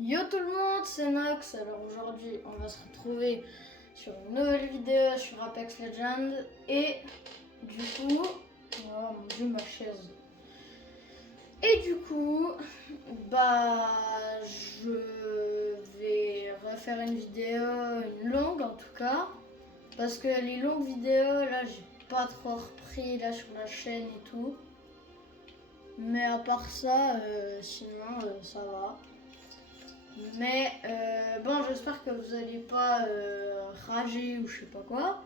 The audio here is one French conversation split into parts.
Yo tout le monde, c'est Nox. Alors aujourd'hui, on va se retrouver sur une nouvelle vidéo sur Apex Legends. Et du coup, oh mon dieu, ma chaise. Et du coup, je vais refaire une vidéo, une longue en tout cas. Parce que les longues vidéos, là, j'ai pas trop repris là sur la chaîne et tout. Mais à part ça, sinon, ça va. Mais bon, j'espère que vous allez pas rager ou je sais pas quoi.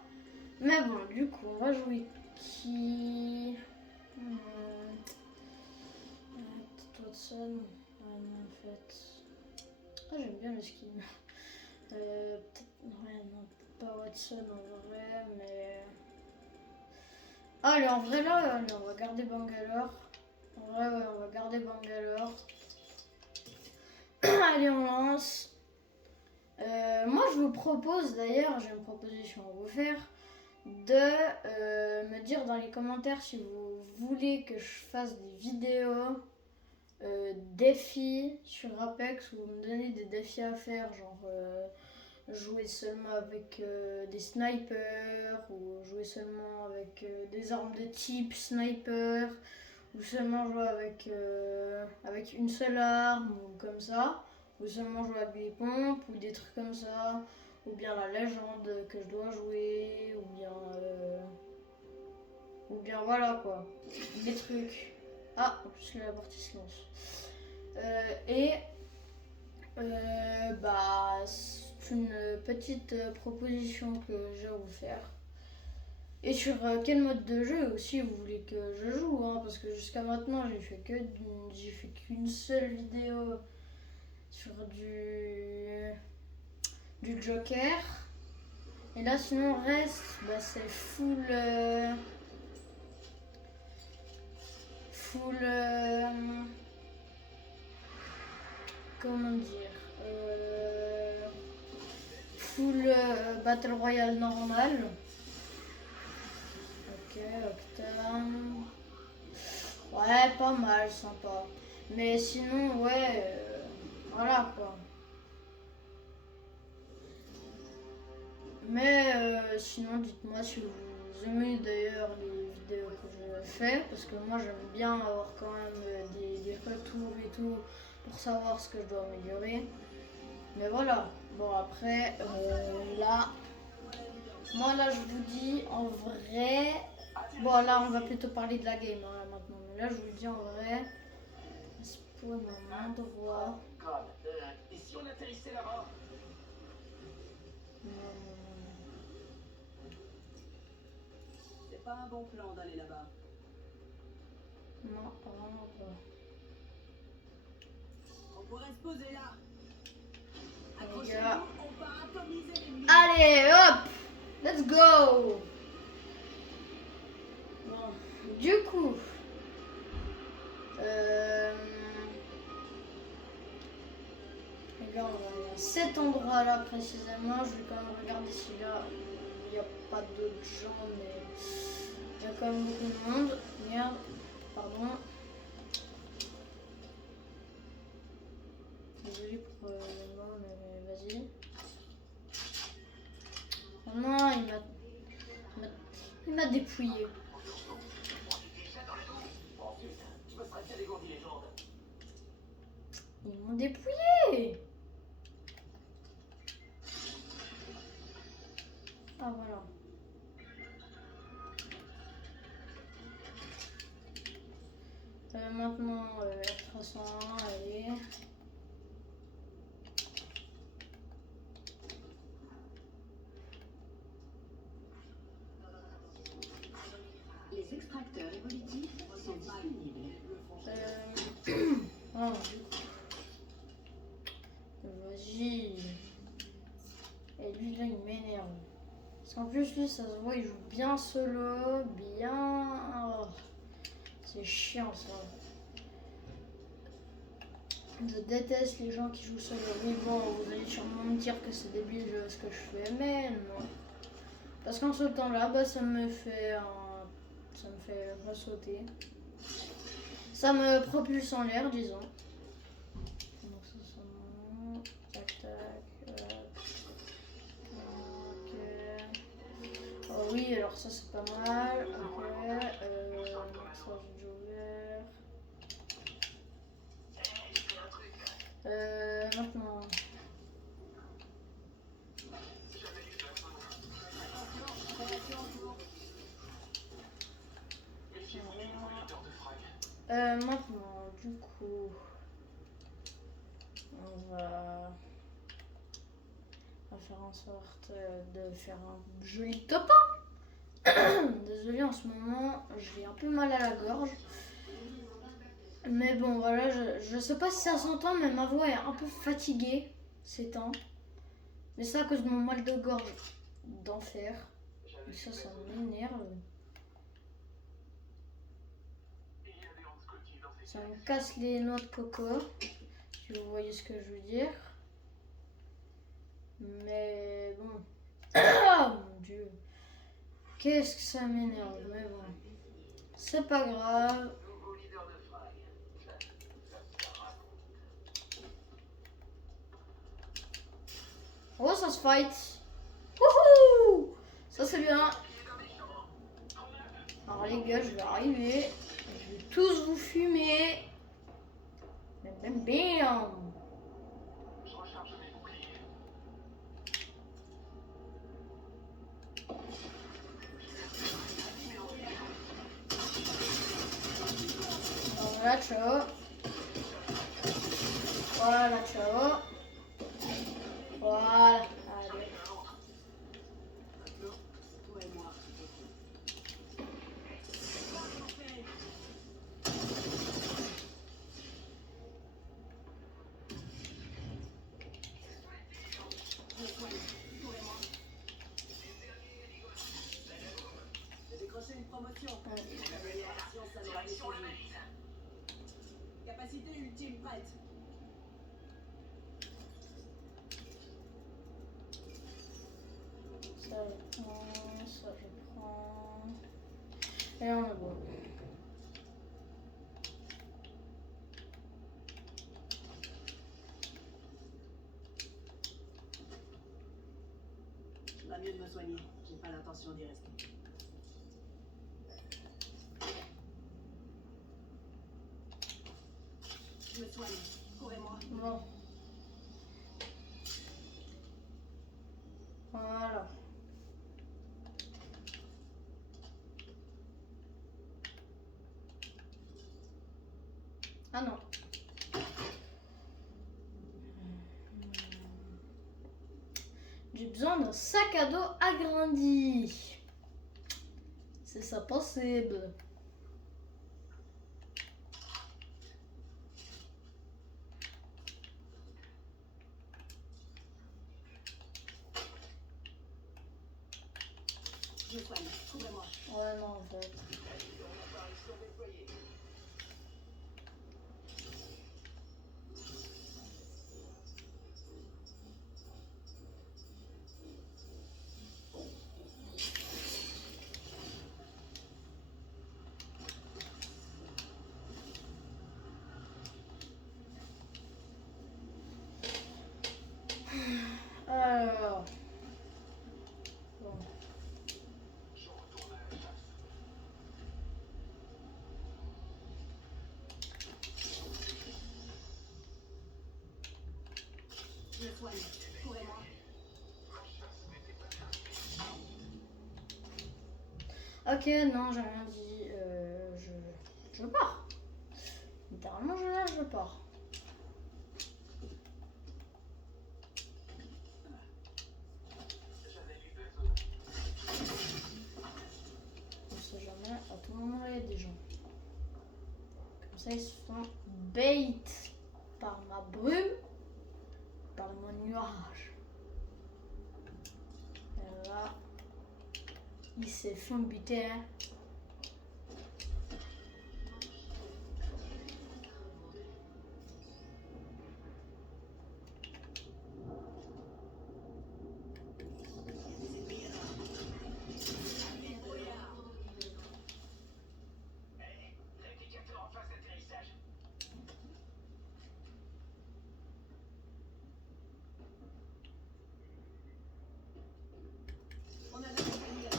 Mais bon, du coup, on va jouer qui peut-être Watson. Ah non, en fait. Ah, j'aime bien le skin. Peut-être. Ouais, non, pas Watson en vrai, mais. Ah, allez, en vrai, là, allez, on va garder Bangalore. En vrai, ouais, on va garder Bangalore. Allez, on lance. Moi, je vous propose, d'ailleurs, j'ai une proposition à vous faire, de me dire dans les commentaires si vous voulez que je fasse des vidéos défis sur Apex, où vous me donnez des défis à faire, genre jouer seulement avec des snipers, ou jouer seulement avec des armes de type sniper, ou seulement jouer avec une seule arme, ou comme ça, ou seulement jouer avec des pompes, ou des trucs comme ça, ou bien la légende que je dois jouer, ou bien voilà quoi, des trucs. Ah, en plus la partie se lance. Et c'est une petite proposition que j'ai à vous faire. Et sur quel mode de jeu aussi vous voulez que je joue, hein, parce que jusqu'à maintenant j'ai fait qu'une seule vidéo sur du Joker. Et là sinon le reste, c'est full comment dire, full Battle Royale normal. Ok, Octane. Ouais, pas mal, sympa. Mais sinon, ouais, voilà quoi. Mais sinon, dites-moi si vous aimez d'ailleurs les vidéos que je fais, parce que moi j'aime bien avoir quand même des retours et tout pour savoir ce que je dois améliorer. Mais voilà, bon après, moi là je vous dis en vrai, bon là on va plutôt parler de la game hein, maintenant, mais là je vous dis en vrai, spawn un endroit. Et si on atterrissait là-bas? C'est pas un bon plan d'aller là-bas. Non, vraiment pas. On pourrait se poser là. Les gars. Accrochez-vous, on part atomiser l'ennemi. Allez, hop! Let's go! Bon, du coup, les gars, on va aller à cet endroit-là précisément. Je vais quand même regarder si là il n'y a pas d'autres gens, mais il y a quand même beaucoup de monde. Merde, pardon. Désolé pour le nom, mais vas-y. Oh non, il m'a dépouillé. Ils m'ont dépouillé. Ah voilà. Maintenant, R301, allez. Les extracteurs évolutifs sont disponibles. Oh, vas-y. Et lui là il m'énerve. Parce qu'en plus lui ça se voit il joue bien solo, bien. Oh, c'est chiant ça. Je déteste les gens qui jouent solo. Oui bon, vous allez sûrement me dire que c'est débile ce que je fais, mais non. Parce qu'en ce temps-là, ça me fait sauter. Ça me propulse en l'air, disons. Donc ça, pas mal. Ok. Ça, j'ai déjà ouvert. Maintenant. Maintenant, du coup, on va faire en sorte de faire un joli top 1. Désolée, en ce moment, j'ai un peu mal à la gorge. Mais bon, voilà, je sais pas si ça s'entend, mais ma voix est un peu fatiguée ces temps. Mais c'est à cause de mon mal de gorge d'enfer. Et ça m'énerve. Ça me casse les noix de coco, si vous voyez ce que je veux dire. Mais bon. Ah mon dieu. Qu'est-ce que ça m'énerve, mais bon. C'est pas grave. Nouveau leader de Frag. Oh, ça se fight. Wouhou! Ça c'est bien. Alors les gars, je vais arriver. Je vais tous vous fumer. Bam bam bam. Je recharge mes boucliers. Voilà, ciao. Voilà, ciao. Voilà. Allez. Toi et moi. J'ai décroché une promotion. L'amélioration, ça m'a été suivi. Capacité ultime prête. Ça je prends, ça je prends. Et on est bon. Va mieux de me soigner. J'ai pas l'intention d'y rester. Je me soigne. Courez-moi. Bon. Voilà. Ah non. J'ai besoin d'un sac à dos agrandi. C'est ça possible. Je me soigne. Courez-moi. Ouais, non, en fait. Apparition déployée. Alors. Bon. Je retourne à la chasse. Je me soigne. Courez-moi. Ma chasse n'était pas terminée. Ok, non, j'ai rien dit. Je pars. Littéralement, je pars. J'analyse la zone. On sait jamais, à tout moment, il y a des gens. Comme ça, ils se font bait par ma brume, par mon nuage. Et là, ils se font buter. Hein. Hey, réplicateur en phase d'atterrissage. On a la compagnie là.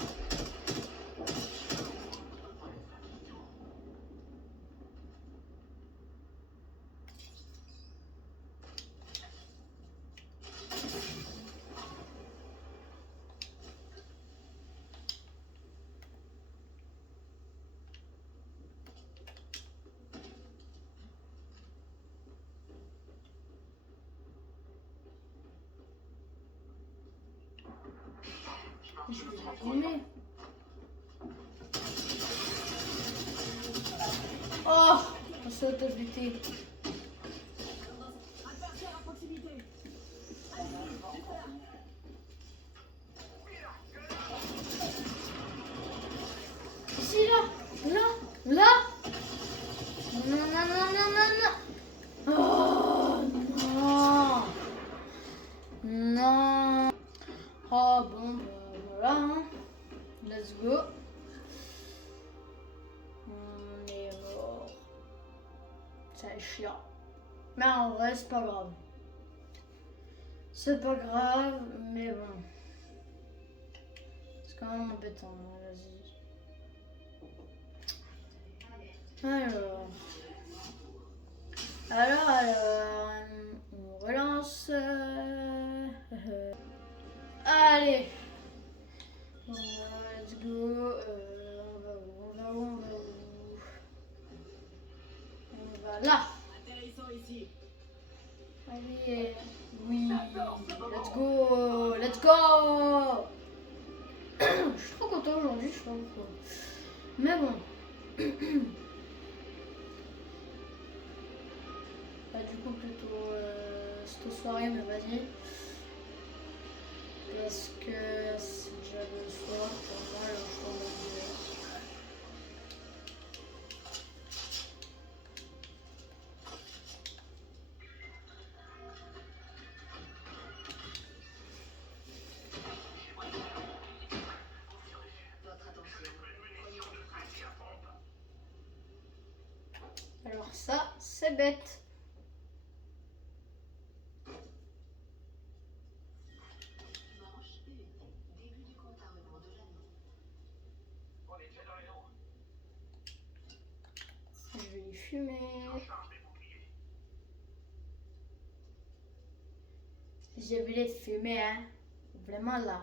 Je vais l'abîmer. Oh, on s'est auto-buté. Adversaire à proximité. Ici, là. Non, non, non, non, non, non. Oh, non. Non. Oh, bon, bah, voilà. Hein. Let's go. On est mort. C'est chiant. Mais en vrai, c'est pas grave. C'est pas grave, mais bon. C'est quand même embêtant. Vas-y. Alors, on relance. Allez, let's go. On va où? On va là. Atterrissons ici. Allez, oui, let's go. Je suis trop content aujourd'hui, je sais pas pourquoi. Mais bon. Bah, du coup, plutôt cette soirée, mais vas-y. Parce que c'est déjà le soir pour moi, là, je tourne la vidéo. Alors ça, c'est bête. Manche 1. Début du compte à rebours de l'anneau. On est déjà dans les lots. Je vais y fumer. Charge mes boucliers. J'ai vu les fumer, hein. Vraiment là.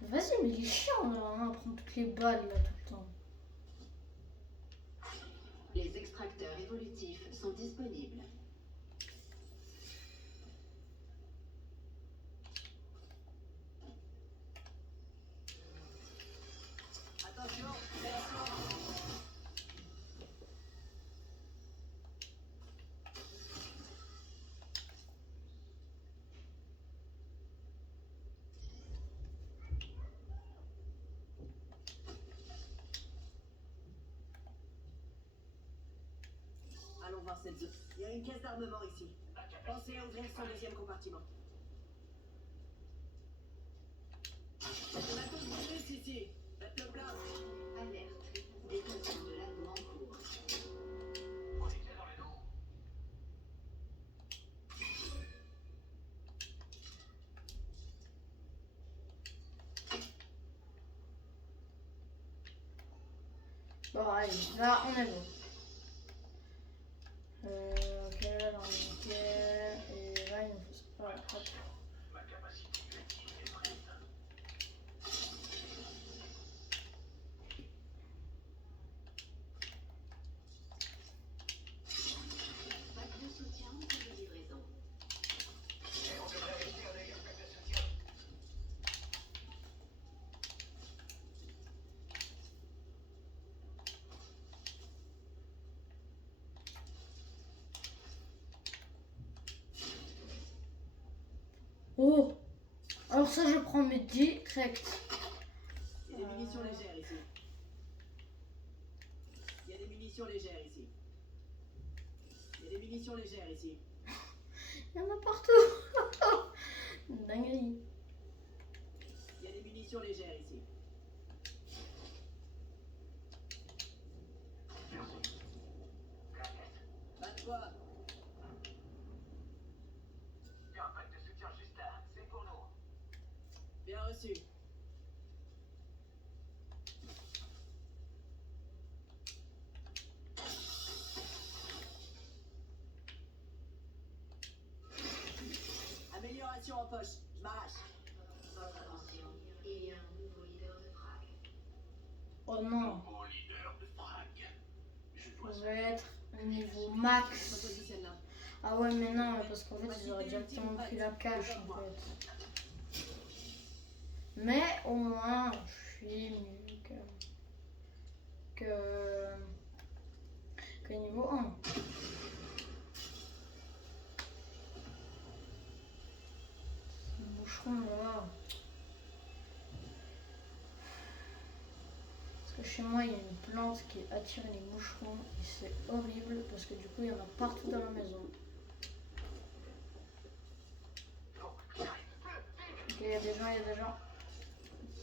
Vas-y, mais il est chiant là, hein, à prendre toutes les balles là tout le temps. Les extracteurs évolutifs sont disponibles. Attention. Allons voir cette zone. Il y a une caisse d'armement ici. Pensez à ouvrir son deuxième compartiment. On a tous bonus ici. Faites le plein. Alerte. Détection de l'anneau en cours. On est déjà dans les lots. Bon, allez, là on est bon. Ok, là on est nickel. Et là il nous faut ça. Voilà, hop. Ma capacité créative est prête. Pack de soutien en cours de livraison. Et on devrait rester avec un pack de soutien. Oh! Alors ça je prends mes direct. Il y a des munitions légères ici. Il y a des munitions légères ici. Il y a des munitions légères ici. Il y en a partout. Dinguerie. Il y a des munitions légères ici. Pas de quoi. Il y a un pack de soutien juste là. C'est pour nous. Bien reçu. Amélioration en poche. Je m'arrache. Votre attention. Il y a un nouveau leader de Prague. Oh non. Nouveau leader de va être niveau Je me max. positionne là. Ah ouais, mais non, parce qu'en fait, ils auraient directement pris la cache en fait. Mais au moins, je suis mieux que niveau 1. Ce moucheron là. Parce que chez moi, il y a une plante qui attire les moucherons et c'est horrible parce que du coup, il y en a partout dans la maison. Ok, il y a des gens, il y a des gens.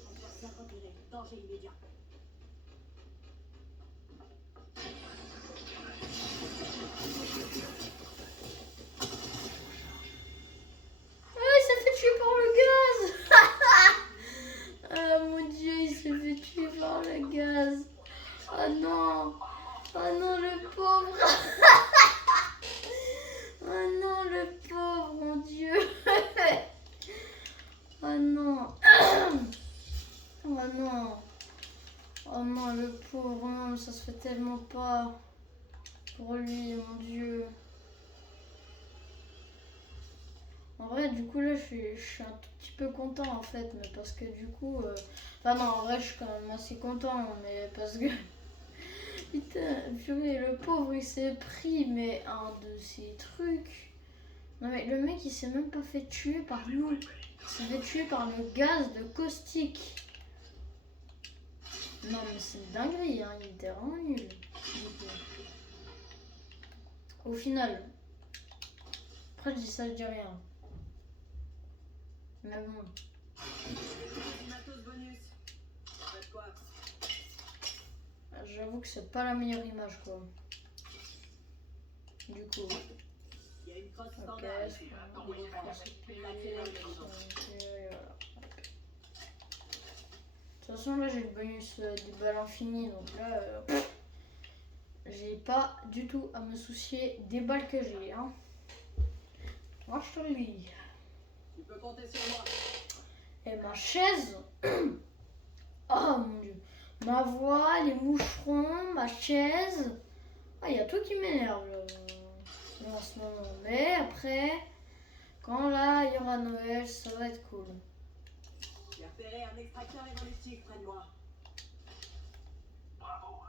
Adversaire repéré. Danger immédiat. Ah, il s'est fait tuer par le gaz. Ah mon dieu, il s'est fait tuer par le gaz. Oh non. Oh non, le pauvre. Oh non, le pauvre, mon dieu. Oh non. Oh non. Oh non, le pauvre, non, ça se fait tellement pas pour lui, mon dieu. En vrai, du coup, là, je suis un tout petit peu content, en fait, mais parce que du coup... Enfin, non, en vrai, je suis quand même assez content, mais parce que... Putain, purée, le pauvre, il s'est pris, mais un de ces trucs... Non, mais le mec, il s'est même pas fait tuer par nous. Il s'est fait tuer par le gaz de caustique. Non, mais c'est une dinguerie, hein, il était vraiment nul. Au final... Après, je dis ça, je dis rien. Mais bon... Matos bonus. Faites quoi? J'avoue que c'est pas la meilleure image, quoi. Du coup... Il y a une crosse Ok, standard ici. c'est Niveau 3. L'accélère les gens. de toute façon, là, j'ai le bonus des balles infinies, donc là, j'ai pas du tout à me soucier des balles que j'ai, hein. Moi, je te le dis. Tu peux compter sur moi. Et ma chaise... Oh, mon Dieu. Ma voix, les moucherons, ma chaise... Ah, il y a tout qui m'énerve, en ce moment. Mais après, quand là, il y aura Noël, ça va être cool. J'ai repéré un extracteur évolutif près de moi. Bravo.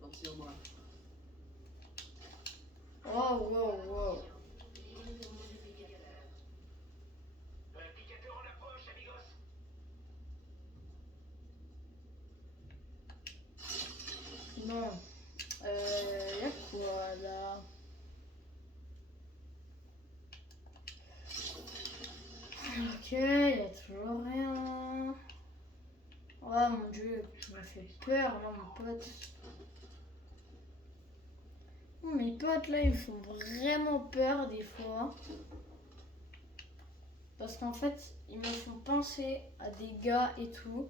Compte sur moi. Oh, wow, wow. Réplicateur en approche, amigos. Non. Y'a quoi là? Ok, y a toujours rien. Oh mon dieu, tu m'as fait peur là, mon pote. Oh, mes potes là, ils me font vraiment peur des fois. Parce qu'en fait, ils me font penser à des gars et tout.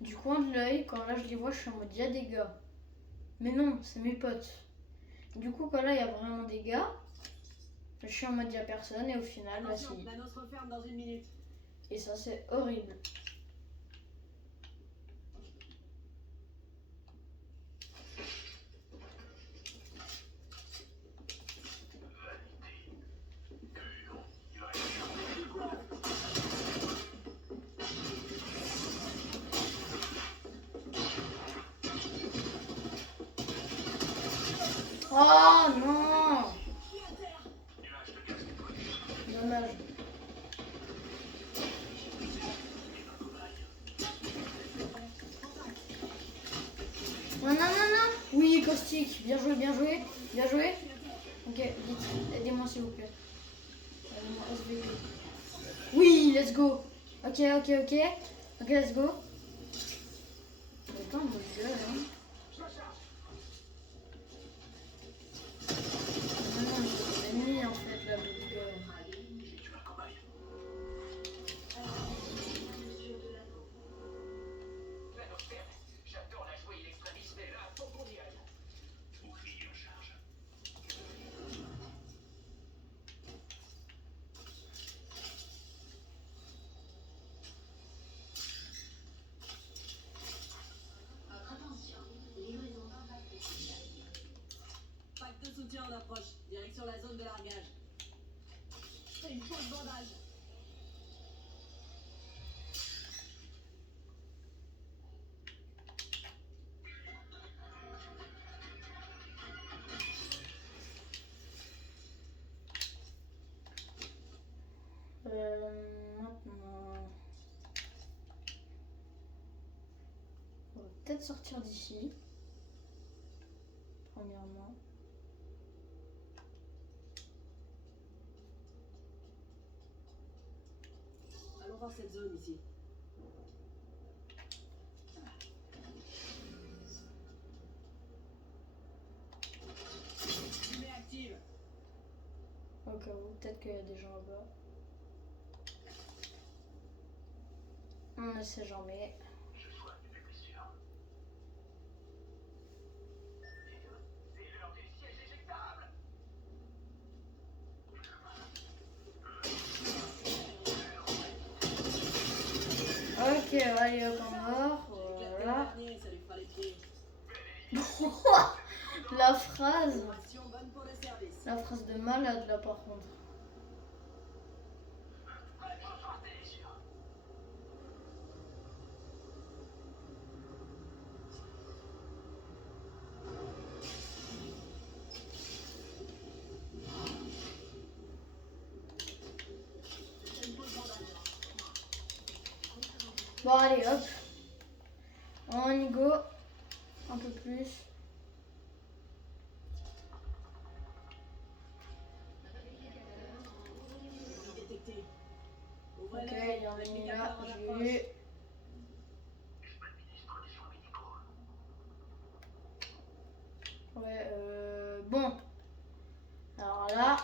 Du coin de l'œil, quand là je les vois, je suis en mode, y a des gars. Mais non, c'est mes potes. Du coup, quand là, il y a vraiment des gars, je suis en mode, y a personne, et au final, bah Attention, si. l'anneau se referme dans 1 minute. Et ça, c'est horrible. Oh non! Dommage. Non, non, non, non! Oui, caustique. Bien joué, bien joué. Bien joué. Ok, vite. Aidez-moi s'il vous plaît. Aidez-moi, SVP. Oui, let's go. Ok, ok, ok. Ok, let's go. Attends, mon gueule, hein. Non, non, c'est l'ennemi en fait, là, mon gueule. J'ai tué un cobaye. L'anneau certes, j'adore la jouer in extremis, mais là, faut qu'on y aille. Bouclier en charge. approche. Direction la zone de largage. C'est une fausse bandage. Maintenant, on va peut-être sortir d'ici. Premièrement. Allons voir cette zone ici. Fumée active. Au cas où, peut-être qu'il y a des gens là-bas. On ne sait jamais. Je sois plus sûr. C'est l'heure du siège éjectable. Ok, allez, hop, en mort. Éclatez Voilà. le dernier, ça lui fera les pieds. La phrase. Ration bonne pour le service. La phrase de malade là par contre. Bon allez hop. On y go. Un peu plus. Détecté. Ok, Ouvrez-le. il y en a Avec les mis là, capteurs en j'ai approche. vu. Administre des soins médicaux. Ouais, bon. Alors là.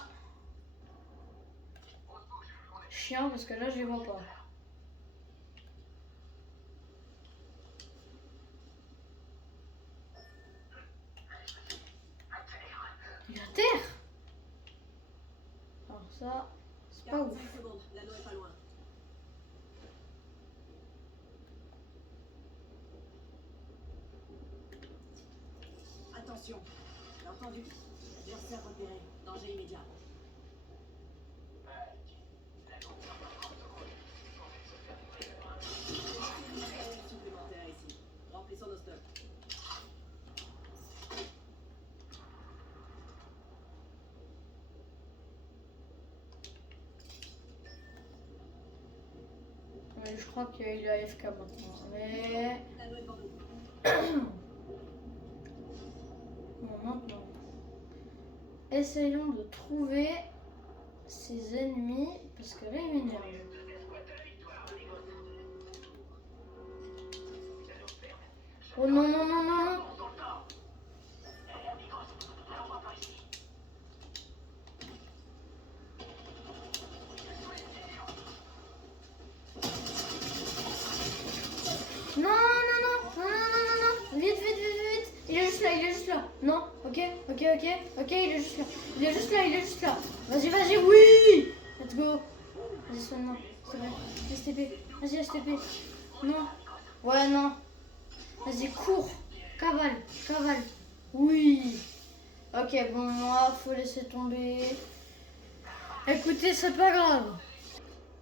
Chiant parce que là je les vois pas. Il y a terre. Alors ça, c'est pas ouf. 45 secondes, l'anneau est pas loin. Attention, t'as entendu? Adversaire repéré, danger immédiat. Des matériels supplémentaires ici. Remplissons nos stocks. Mais je crois qu'il est AFK maintenant. Mais L'anneau est devant nous. bon, maintenant, essayons de trouver ses ennemis parce que là il m'énerve. Oh non non non non non. Non, non, non, non, non, non, non, vite, vite, vite, vite. Il est juste là, il est juste là. Non, ok, ok, ok, ok, il est juste là. Il est juste là, il est juste là. Vas-y, vas-y, oui. Let's go. Vas-y, sonne-moi. C'est vrai. STP. Vas-y, STP. Non. Ouais, non. Vas-y, cours. Cavale, cavale. Oui. Ok, bon, moi, faut laisser tomber. Écoutez, c'est pas grave.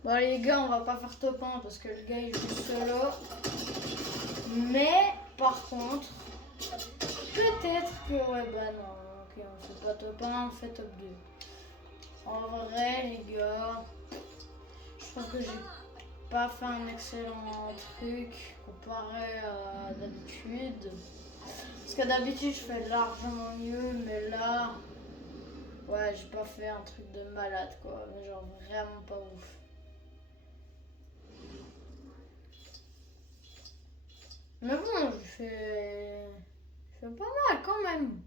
Bon, les gars, on va pas faire top 1 parce que le gars, il joue solo. Mais, par contre, peut-être que... Ouais, bah non, ok, on fait pas top 1, on fait top 2. En vrai, les gars, je trouve que j'ai pas fait un excellent truc comparé à d'habitude. Parce que d'habitude, je fais largement mieux, mais là... Ouais, j'ai pas fait un truc de malade, quoi. Mais genre, vraiment pas ouf. Mais bon, je fais pas mal quand même.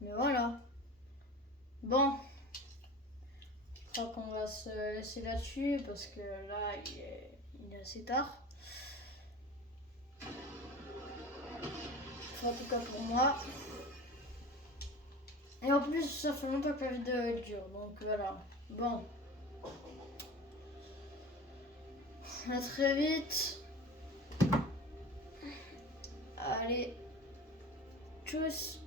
Mais voilà. Bon. Je crois qu'on va se laisser là-dessus parce que là, il est assez tard. Enfin, en tout cas pour moi. Et en plus, ça fait longtemps que la vidéo dure. Donc voilà. Bon. À très vite. Allez. Tchuss.